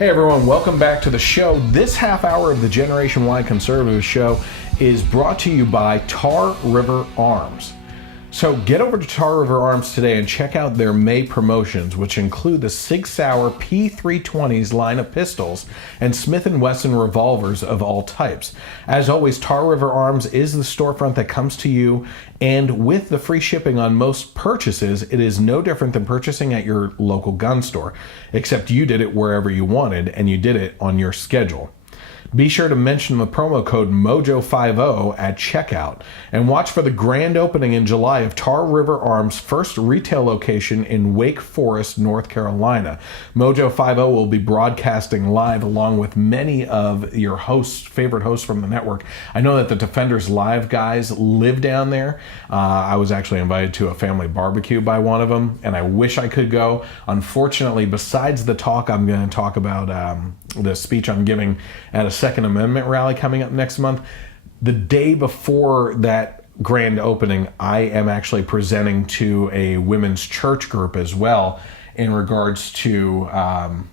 Hey everyone, welcome back to the show. This half hour of the Generation Y Conservative Show is brought to you by Tar River Arms. So get over to Tar River Arms today and check out their May promotions, which include the Sig Sauer P320s line of pistols and Smith & Wesson revolvers of all types. As always, Tar River Arms is the storefront that comes to you, and with the free shipping on most purchases, it is no different than purchasing at your local gun store, except you did it wherever you wanted, and you did it on your schedule. Be sure to mention the promo code MOJO50 at checkout and watch for the grand opening in July of Tar River Arms' first retail location in Wake Forest, North Carolina. MOJO50 will be broadcasting live along with many of your favorite hosts from the network. I know that the Defenders Live guys live down there. I was actually invited to a family barbecue by one of them, and I wish I could go. Unfortunately, besides the talk, I'm going to talk about the speech I'm giving at a Second Amendment rally coming up next month. The day before that grand opening, I am actually presenting to a women's church group as well in regards to, well,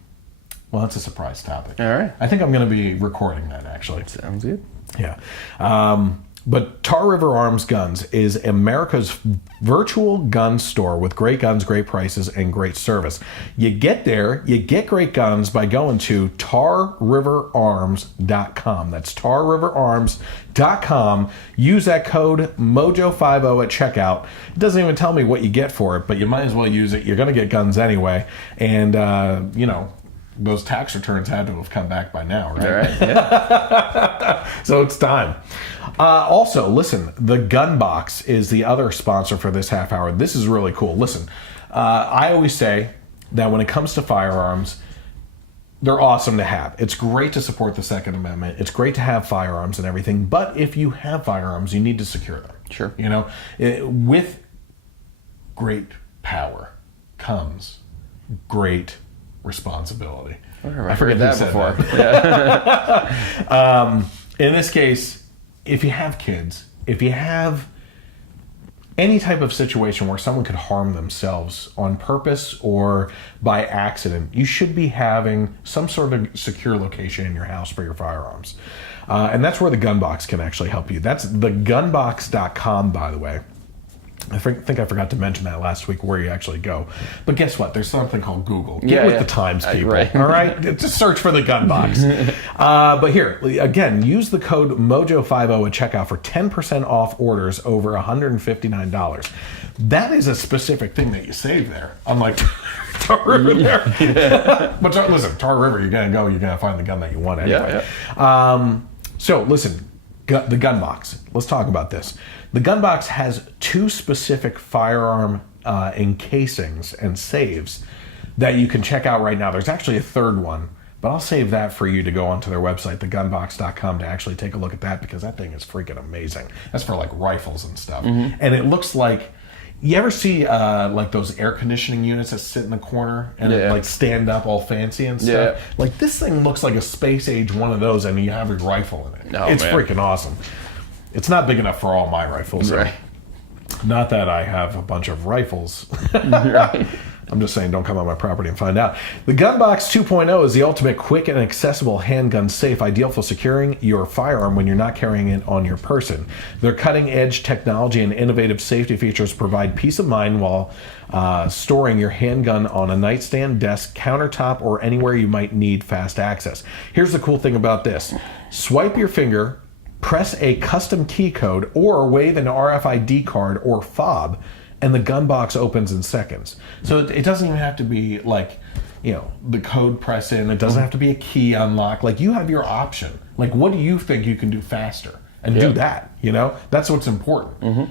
that's a surprise topic. All right. I think I'm going to be recording that, actually. Sounds good. Yeah. But Tar River Arms Guns is America's virtual gun store with great guns, great prices, and great service. You get there, you get great guns by going to tarriverarms.com. That's tarriverarms.com. Use that code MOJO50 at checkout. It doesn't even tell me what you get for it, but you might as well use it. You're going to get guns anyway. And, those tax returns had to have come back by now, right? All right, yeah. So it's time. Also, listen, the Gun Box is the other sponsor for this half hour. This is really cool. Listen, I always say that when it comes to firearms, they're awesome to have. It's great to support the Second Amendment. It's great to have firearms and everything. But if you have firearms, you need to secure them. Sure. With great power comes great responsibility. I forget that before. Yeah. In this case, if you have kids, if you have any type of situation where someone could harm themselves on purpose or by accident, you should be having some sort of secure location in your house for your firearms. And that's where the Gun Box can actually help you. That's thegunbox.com, by the way. I think I forgot to mention that last week where you actually go. But guess what? There's something called Google. Get with the times, people. Right. All right? Just search for the Gun Box. But here, again, use the code MOJO50 at checkout for 10% off orders over $159. That is a specific thing that you save there. Unlike Tar River there. Yeah. But listen, Tar River, you're going to find the gun that you want anyway. Yeah. So listen, the Gun Box. Let's talk about this. The Gun Box has two specific firearm encasings and saves that you can check out right now. There's actually a third one, but I'll save that for you to go onto their website, thegunbox.com, to actually take a look at that, because that thing is freaking amazing. That's for like rifles and stuff. Mm-hmm. And it looks like, you ever see like those air conditioning units that sit in the corner and like stand up all fancy and stuff? Yeah. Like this thing looks like a space age one of those, and you have your rifle in it. It's freaking awesome. It's not big enough for all my rifles. Right. Not that I have a bunch of rifles. Right. I'm just saying, don't come on my property and find out. The Gun Box 2.0 is the ultimate quick and accessible handgun safe, ideal for securing your firearm when you're not carrying it on your person. Their cutting-edge technology and innovative safety features provide peace of mind while storing your handgun on a nightstand, desk, countertop, or anywhere you might need fast access. Here's the cool thing about this. Swipe your finger, press a custom key code, or wave an RFID card or fob, and the Gun Box opens in seconds. So it doesn't even have to be like, the code press in. It doesn't have to be a key unlock. Like, you have your option. Like, what do you think you can do faster? And do that, That's what's important. Mm-hmm.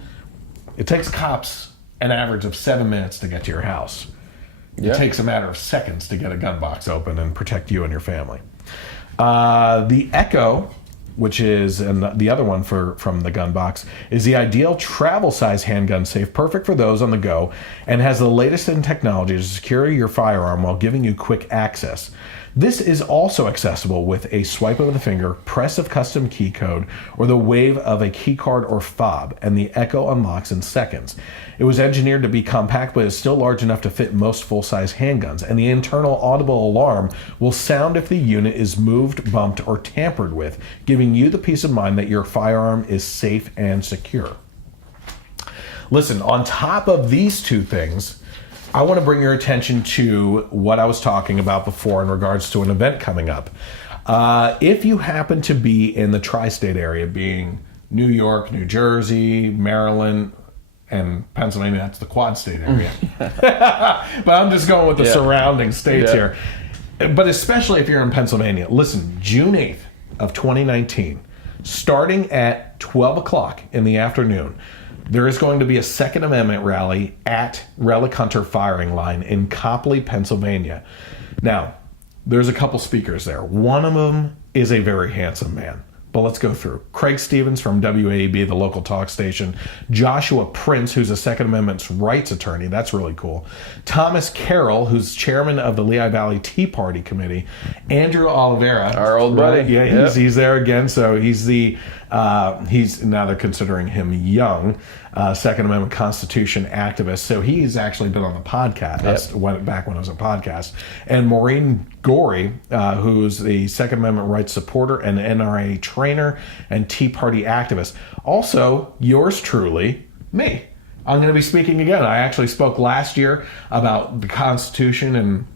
It takes cops an average of 7 minutes to get to your house. It takes a matter of seconds to get a Gun Box open and protect you and your family. The Echo, which is the other one from the Gun Box, is the ideal travel-size handgun safe, perfect for those on the go, and has the latest in technology to secure your firearm while giving you quick access. This is also accessible with a swipe of the finger, press of custom key code, or the wave of a key card or fob, and the Echo unlocks in seconds. It was engineered to be compact, but is still large enough to fit most full-size handguns, and the internal audible alarm will sound if the unit is moved, bumped, or tampered with, giving you the peace of mind that your firearm is safe and secure. Listen, on top of these two things, I want to bring your attention to what I was talking about before in regards to an event coming up. If you happen to be in the tri-state area, being New York, New Jersey, Maryland, and Pennsylvania, that's the quad state area. But I'm just going with the surrounding states here. But especially if you're in Pennsylvania, listen, June 8th of 2019, starting at 12 o'clock in the afternoon, there is going to be a Second Amendment rally at Relic Hunter Firing Line in Coplay, Pennsylvania. Now, there's a couple speakers there. One of them is a very handsome man. But let's go through. Craig Stevens from WAEB, the local talk station. Joshua Prince, who's a Second Amendment rights attorney. That's really cool. Thomas Carroll, who's chairman of the Lehigh Valley Tea Party Committee. Andrew Oliveira. Our old buddy. Right? Yeah, he's there again. So he's now they're considering him young. Second Amendment Constitution activist. So he's actually been on the podcast. That's back when it was a podcast. And Maureen Gorey, who's the Second Amendment rights supporter and NRA trainer and Tea Party activist. Also, yours truly, me. I'm going to be speaking again. I actually spoke last year about the Constitution and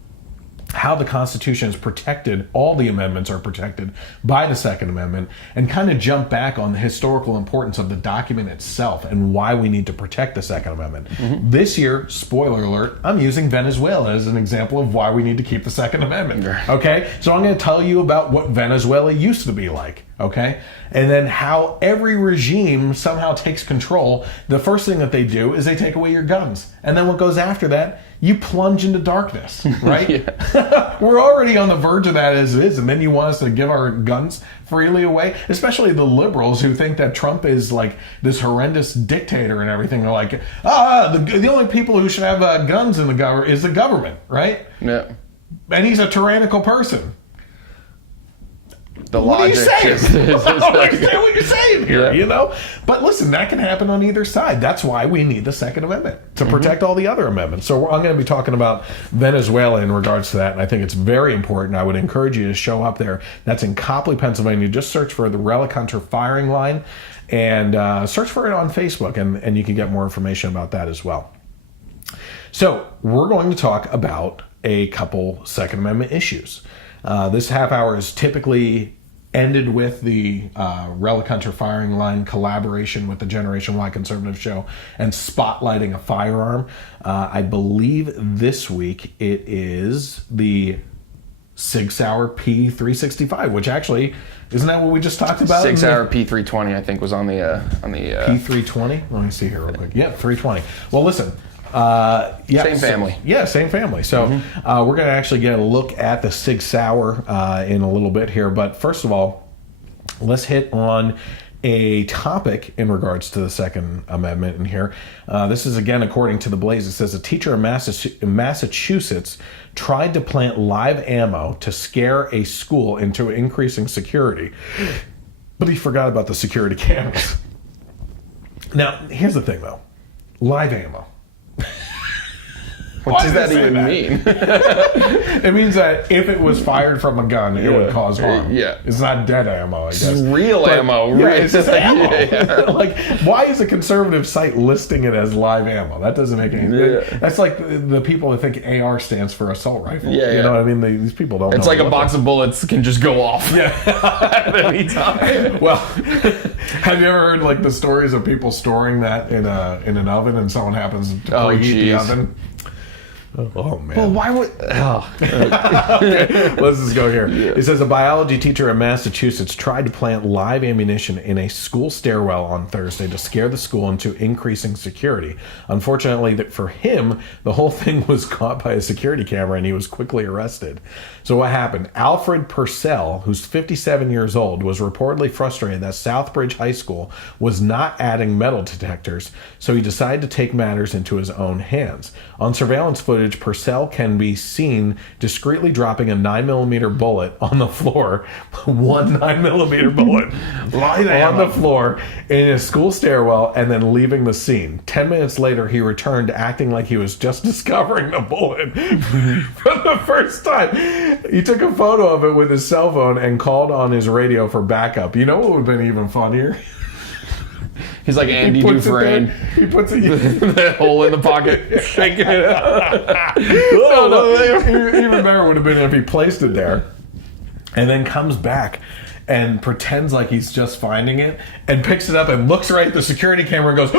how the Constitution is protected, all the amendments are protected by the Second Amendment, and kind of jump back on the historical importance of the document itself and why we need to protect the Second Amendment. Mm-hmm. This year, spoiler alert, I'm using Venezuela as an example of why we need to keep the Second Amendment. Okay? So I'm going to tell you about what Venezuela used to be like. Okay? And then how every regime somehow takes control. The first thing that they do is they take away your guns. And then what goes after that? You plunge into darkness, right? We're already on the verge of that as it is, and then you want us to give our guns freely away? Especially the liberals who think that Trump is like this horrendous dictator and everything. They're like, the only people who should have guns in the is the government, right? Yeah. And he's a tyrannical person. The what logic are you saying? is I don't understand what you're saying here, you know? But listen, that can happen on either side. That's why we need the Second Amendment, to protect all the other amendments. So I'm going to be talking about Venezuela in regards to that, and I think it's very important. I would encourage you to show up there. That's in Coplay, Pennsylvania. Just search for the Relic Hunter Firing Line, and search for it on Facebook, and you can get more information about that as well. So we're going to talk about a couple Second Amendment issues. This half hour is typically ended with the Relic Hunter Firing Line collaboration with the Generation Y Conservative Show and spotlighting a firearm. I believe this week it is the Sig Sauer P365, which actually, isn't that what we just talked about? Sig Sauer P320, I think, was on the P320? Let me see here real quick. Yeah, 320. Well, listen. Same family. Same family. So we're going to actually get a look at the Sig Sauer in a little bit here. But first of all, let's hit on a topic in regards to the Second Amendment in here. This is, again, according to the Blaze. It says a teacher in Massachusetts tried to plant live ammo to scare a school into increasing security. But he forgot about the security cameras. Now, here's the thing, though. Live ammo. What does that even mean? It means that if it was fired from a gun, it would cause harm. Yeah. It's not dead ammo, I guess. It's real ammo. Yeah, it's just ammo. Like, why is a conservative site listing it as live ammo? That doesn't make any sense. That's like the people that think AR stands for assault rifle. Yeah, you know what I mean? These people don't know. It's like a box of bullets can just go off. Yeah. At any time. Well, have you ever heard like the stories of people storing that in an oven and someone happens to preheat the oven? Oh, man. Well, why would... Okay, let's just go here. Yeah. It says a biology teacher in Massachusetts tried to plant live ammunition in a school stairwell on Thursday to scare the school into increasing security. Unfortunately, for him, the whole thing was caught by a security camera and he was quickly arrested. So what happened? Alfred Purcell, who's 57 years old, was reportedly frustrated that Southbridge High School was not adding metal detectors, so he decided to take matters into his own hands. On surveillance footage footage, Purcell can be seen discreetly dropping a 9mm bullet on the floor. One 9mm bullet on the floor in his school stairwell and then leaving the scene. 10 minutes later, he returned acting like he was just discovering the bullet for the first time. He took a photo of it with his cell phone and called on his radio for backup. You know what would have been even funnier? He's like Andy Dufresne. He puts it That hole in the pocket, shaking it out. Even better would have been if he placed it there and then comes back and pretends like he's just finding it and picks it up and looks right at the security camera and goes,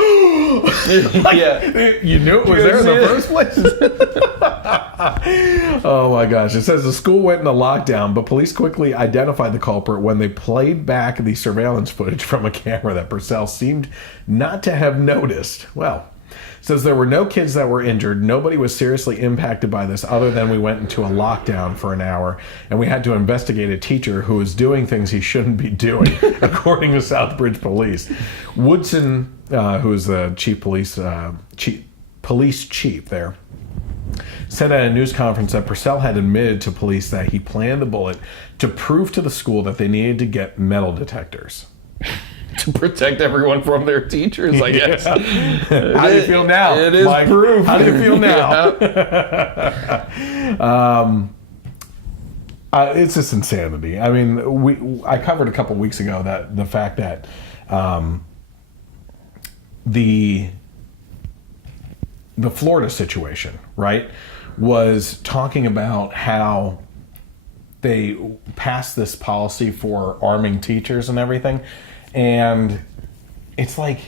like, you knew it was there in the first place. Oh my gosh. It says the school went into lockdown, but police quickly identified the culprit when they played back the surveillance footage from a camera that Purcell seemed not to have noticed. Well, it says there were no kids that were injured. Nobody was seriously impacted by this other than we went into a lockdown for an hour and we had to investigate a teacher who was doing things he shouldn't be doing, according to Southbridge Police. Woodson, who is the police chief there, said at a news conference that Purcell had admitted to police that he planned the bullet to prove to the school that they needed to get metal detectors. To protect everyone from their teachers, I guess. How do you feel now? It is Mike? proof. How do you feel now? It's just insanity. I mean, I covered a couple weeks ago that the fact that the Florida situation, right, was talking about how they passed this policy for arming teachers and everything. And it's like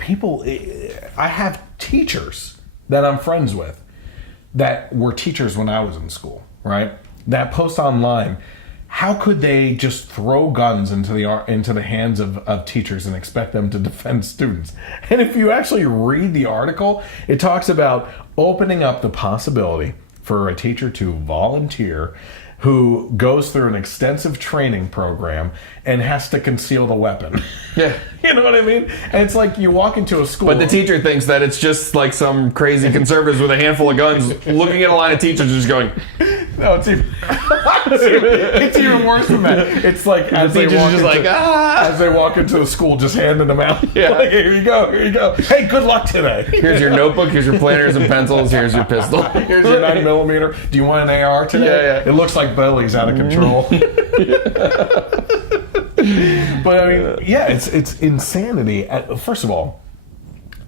I have teachers that I'm friends with that were teachers when I was in school, right? That post online. How could they just throw guns into the hands of teachers and expect them to defend students? And if you actually read the article, it talks about opening up the possibility for a teacher to volunteer who goes through an extensive training program and has to conceal the weapon. Yeah. You know what I mean? And it's like you walk into a school. But the teacher thinks that it's just like some crazy conservatives with a handful of guns looking at a line of teachers just going... No, it's even worse than that. It's like as they walk into the school, just handing them out. Yeah. Like, here you go. Hey, good luck today. Here's your notebook. Here's your planners and pencils. Here's your pistol. Here's your 9mm. Do you want an AR today? Yeah. It looks like Billy's out of control. But I mean, yeah, it's insanity. First of all,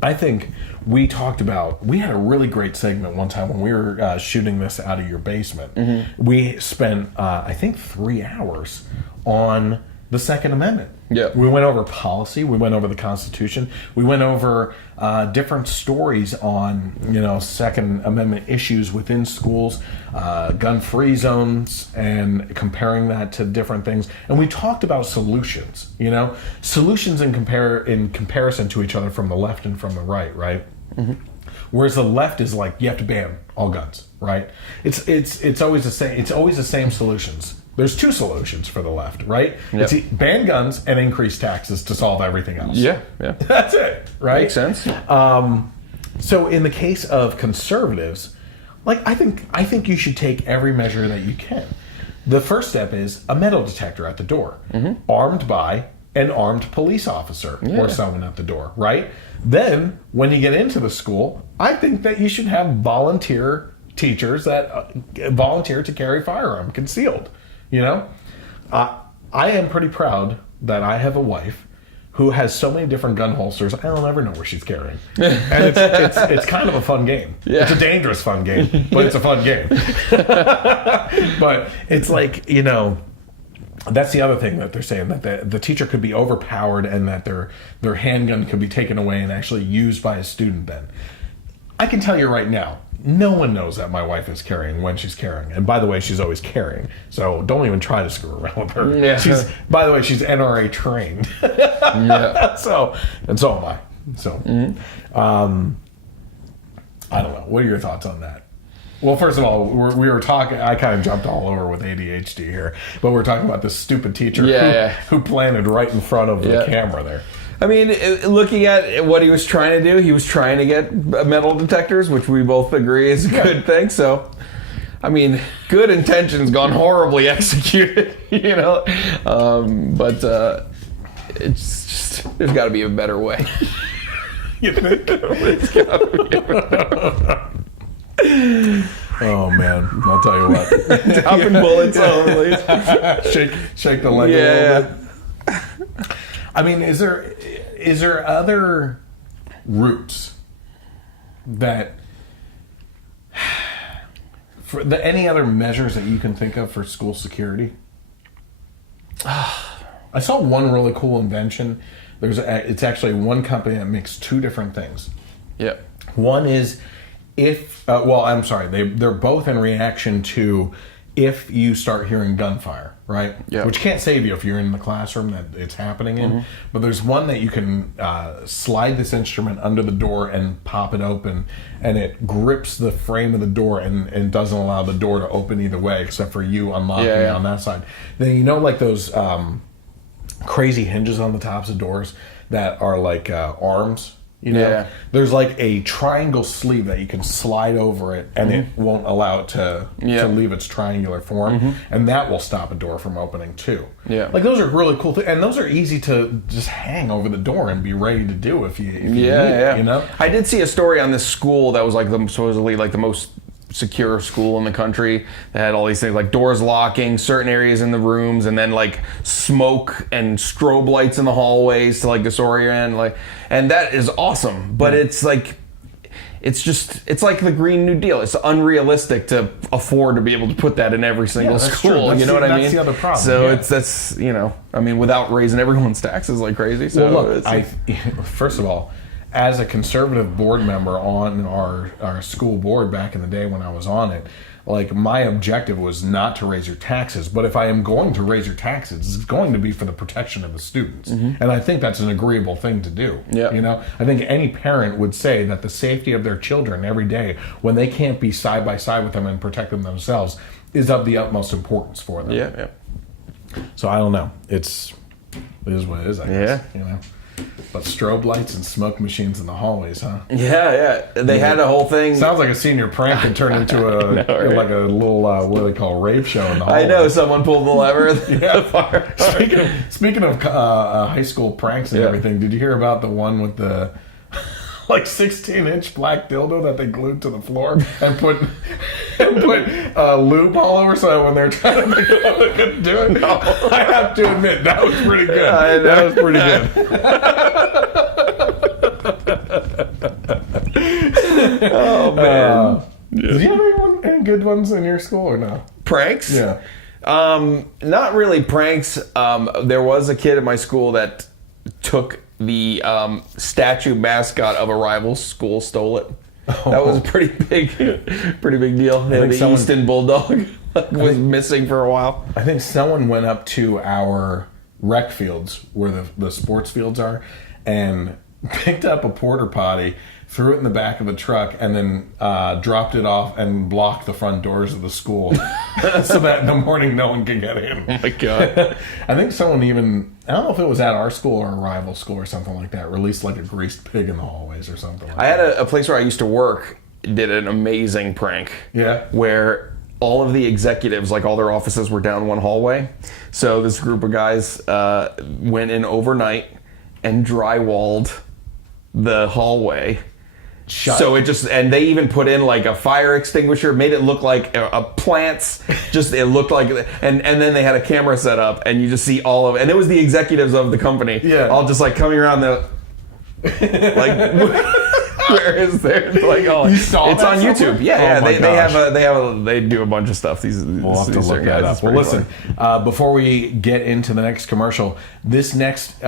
I think we had a really great segment one time when we were shooting this out of your basement. Mm-hmm. We spent, I think, 3 hours on the Second Amendment. Yeah. We went over policy. We went over the Constitution. We went over different stories on, Second Amendment issues within schools, gun-free zones, and comparing that to different things. And we talked about solutions. Solutions in comparison to each other from the left and from the right. Mm-hmm. Whereas the left is like, you have to ban all guns, right? It's always the same. It's always the same solutions. There's two solutions for the left, right? Yep. It's ban guns and increase taxes to solve everything else. Yeah. That's it, right? Makes sense. So in the case of conservatives, I think you should take every measure that you can. The first step is a metal detector at the door, armed by an armed police officer or someone at the door, right? Then, when you get into the school, I think that you should have volunteer teachers that volunteer to carry firearm concealed. I am pretty proud that I have a wife who has so many different gun holsters, I don't ever know where she's carrying. And it's kind of a fun game. Yeah. It's a dangerous fun game, but it's a fun game. But it's like, that's the other thing that they're saying, that the teacher could be overpowered and that their handgun could be taken away and actually used by a student then. I can tell you right now, no one knows that my wife is carrying when she's carrying. And by the way, she's always carrying. So don't even try to screw around with her. Yeah. By the way, she's NRA trained. Yeah. So am I. So, I don't know. What are your thoughts on that? Well, first of all, we were talking, I kind of jumped all over with ADHD here, but we're talking about this stupid teacher who planted right in front of the camera there. I mean, looking at what he was trying to do, he was trying to get metal detectors, which we both agree is a good thing. So, I mean, good intentions gone horribly executed, you know. But it's just, there's got to be a better way. You think? There's got to be a better way. Oh man, I'll tell you what. Dropping bullets only. shake the leg a little bit. I mean, is there other routes that any other measures that you can think of for school security? I saw one really cool invention. It's actually one company that makes two different things. Yep. One is they're both in reaction to if you start hearing gunfire, right? Yeah. Which can't save you if you're in the classroom that it's happening in. But there's one that you can slide this instrument under the door and pop it open, and it grips the frame of the door and doesn't allow the door to open either way except for you unlocking it on that side. Then you know, like those crazy hinges on the tops of doors that are like arms. You know, there's like a triangle sleeve that you can slide over it, and it won't allow it to leave its triangular form, and that will stop a door from opening too. Yeah, like those are really cool things, and those are easy to just hang over the door and be ready to do if you need it, you know. I did see a story on this school that was like supposedly like the most secure school in the country that had all these things like doors locking certain areas in the rooms, and then like smoke and strobe lights in the hallways to like disorient, like, and that is awesome. But it's like, it's like the Green New Deal. It's unrealistic to afford to be able to put that in every single school. You know what I mean? That's the other problem. So that's you know, I mean, without raising everyone's taxes like crazy. So well, look, first of all, as a conservative board member on our school board back in the day when I was on it, like my objective was not to raise your taxes, but if I am going to raise your taxes, it's going to be for the protection of the students. And I think that's an agreeable thing to do. Yeah. You know, I think any parent would say that the safety of their children every day when they can't be side by side with them and protect them themselves is of the utmost importance for them. Yeah. So I don't know. It is what it is, I guess. You know. But strobe lights and smoke machines in the hallways, huh? Yeah. They had a whole thing. Sounds like a senior prank and turned into like a little what do they call rave show in the hallway. I know, someone pulled the lever. The fire. Speaking of high school pranks and everything, did you hear about the one with the like 16-inch black dildo that they glued to the floor and put lube all over so when they're trying to make it they couldn't do it? No. I have to admit, that was pretty good. That was pretty good. Oh, man. Did you have any good ones in your school or no? Pranks? Yeah. Not really pranks. There was a kid at my school that took the statue mascot of a rival school, stole it. That was a pretty big deal. The Easton Bulldog was missing for a while. I think someone went up to our rec fields where the sports fields are and picked up a porta potty, threw it in the back of the truck, and then dropped it off and blocked the front doors of the school so that in the morning no one can get in. Oh my God. I think someone even, I don't know if it was at our school or a rival school or something like that, released like a greased pig in the hallways or something like that. I had a place where I used to work did an amazing prank. Yeah. Where all of the executives, like all their offices were down one hallway. So this group of guys went in overnight and drywalled the hallway. So it just, and they even put in like a fire extinguisher, made it look like a plants, just it looked like, and then they had a camera set up and you just see all of it. And it was the executives of the company, all just like coming around like, where is there? Like, oh, it's on YouTube. Yeah, they do a bunch of stuff. We'll have to look that up. Well, listen, before we get into the next commercial, this next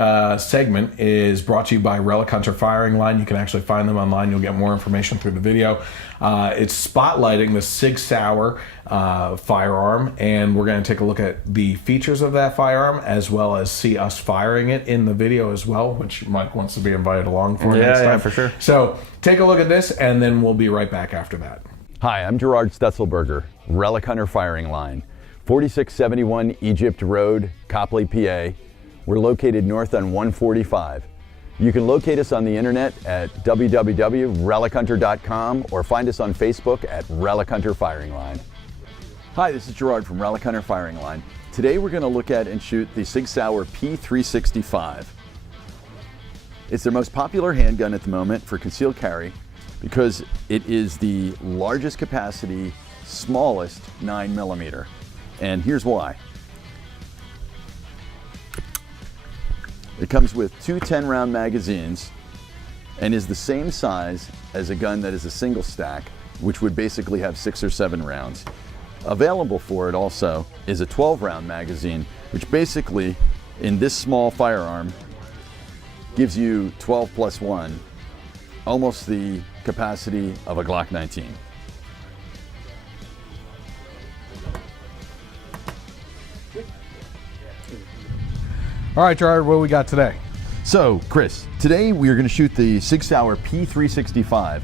segment is brought to you by Relic Hunter Firing Line. You can actually find them online. You'll get more information through the video. It's spotlighting the Sig Sauer firearm, and we're going to take a look at the features of that firearm as well as see us firing it in the video as well, which Mike wants to be invited along for next time. Yeah, for sure. So take a look at this, and then we'll be right back after that. Hi, I'm Gerard Stetzelberger, Relic Hunter Firing Line, 4671 Egypt Road, Coplay, PA. We're located north on 145. You can locate us on the internet at www.relichunter.com or find us on Facebook at Relic Hunter Firing Line. Hi, this is Gerard from Relic Hunter Firing Line. Today we're going to look at and shoot the Sig Sauer P365. It's their most popular handgun at the moment for concealed carry because it is the largest capacity, smallest 9mm. And here's why. It comes with two 10-round magazines and is the same size as a gun that is a single stack, which would basically have 6 or 7 rounds. Available for it also is a 12-round magazine, which basically, in this small firearm, gives you 12 plus 1, almost the capacity of a Glock 19. All right, Gerard, what do we got today? So, Chris, today we are going to shoot the Sig Sauer P365,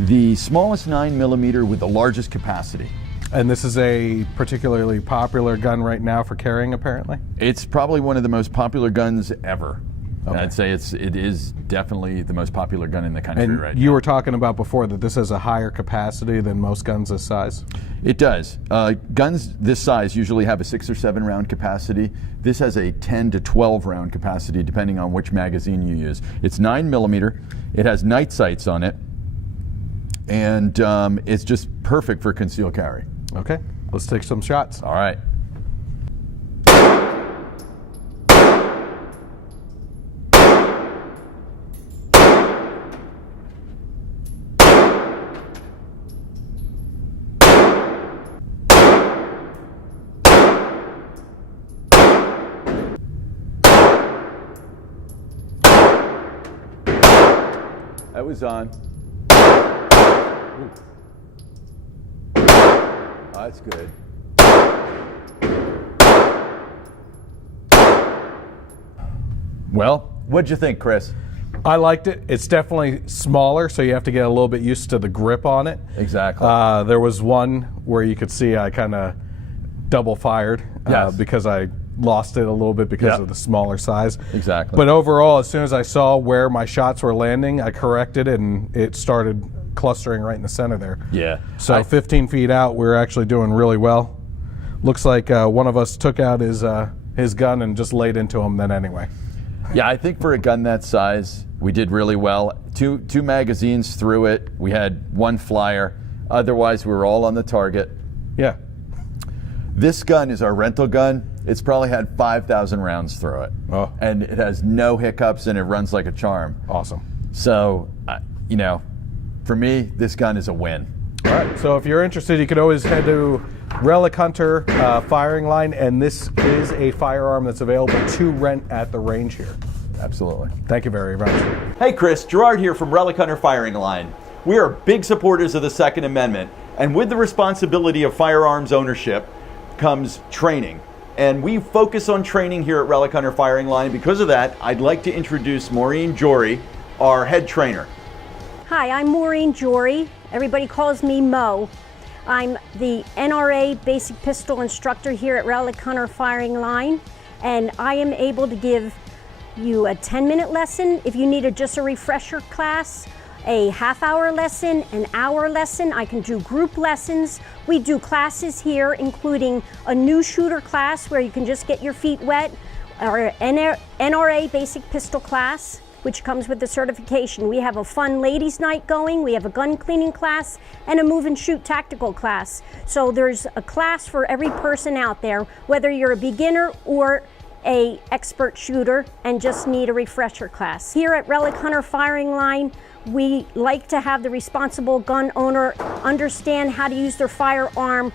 the smallest 9mm with the largest capacity. And this is a particularly popular gun right now for carrying, apparently? It's probably one of the most popular guns ever. Okay. I'd say it is definitely the most popular gun in the country And right you now. were talking about before that this has a higher capacity than most guns this size? It does. Guns this size usually have a 6 or 7 round capacity. This has a 10 to 12 round capacity depending on which magazine you use. It's 9mm. It has night sights on it, and it's just perfect for concealed carry. Okay, let's take some shots. All right. That was on. Ooh. Oh, that's good. Well, what'd you think, Chris? I liked it. It's definitely smaller, so you have to get a little bit used to the grip on it. Exactly. There was one where you could see I kind of double fired Yes. because I lost it a little bit because Yep. of the smaller size. Exactly. But overall, as soon as I saw where my shots were landing, I corrected it and it started clustering right in the center there. Yeah. So 15 feet out, we were actually doing really well. Looks like one of us took out his gun and just laid into him then anyway. Yeah, I think for a gun that size, we did really well. Two magazines through it. We had one flyer. Otherwise, we were all on the target. Yeah. This gun is our rental gun. It's probably had 5,000 rounds through it. Oh. And it has no hiccups and it runs like a charm. Awesome. So, for me, this gun is a win. All right, so if you're interested, you could always head to Relic Hunter Firing Line, and this is a firearm that's available to rent at the range here. Absolutely. Thank you very much. Hey Chris, Gerard here from Relic Hunter Firing Line. We are big supporters of the Second Amendment, and with the responsibility of firearms ownership comes training. And we focus on training here at Relic Hunter Firing Line. Because of that, I'd like to introduce Maureen Jory, our head trainer. Hi, I'm Maureen Jory. Everybody calls me Mo. I'm the NRA Basic Pistol Instructor here at Relic Hunter Firing Line, and I am able to give you a 10-minute lesson if you need just a refresher class, a half-hour lesson, an hour lesson. I can do group lessons. We do classes here, including a new shooter class where you can just get your feet wet, our NRA Basic Pistol class, which comes with the certification. We have a fun ladies' night going, we have a gun cleaning class, and a move and shoot tactical class. So there's a class for every person out there, whether you're a beginner or a expert shooter and just need a refresher class. Here at Relic Hunter Firing Line, we like to have the responsible gun owner understand how to use their firearm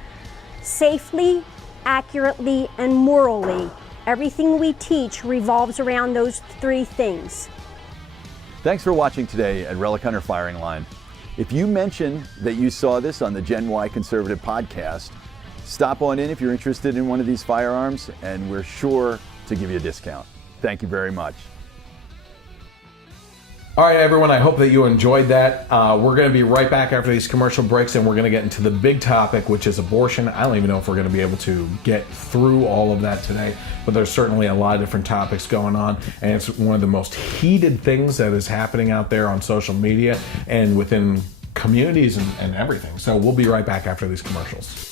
safely, accurately, and morally. Everything we teach revolves around those 3 things. Thanks for watching today at Relic Hunter Firing Line. If you mention that you saw this on the Gen Y Conservative podcast, stop on in if you're interested in one of these firearms, and we're sure to give you a discount. Thank you very much. All right, everyone, I hope that you enjoyed that. We're going to be right back after these commercial breaks, and we're going to get into the big topic, which is abortion. I don't even know if we're going to be able to get through all of that today, but there's certainly a lot of different topics going on, and it's one of the most heated things that is happening out there on social media and within communities and everything. So we'll be right back after these commercials.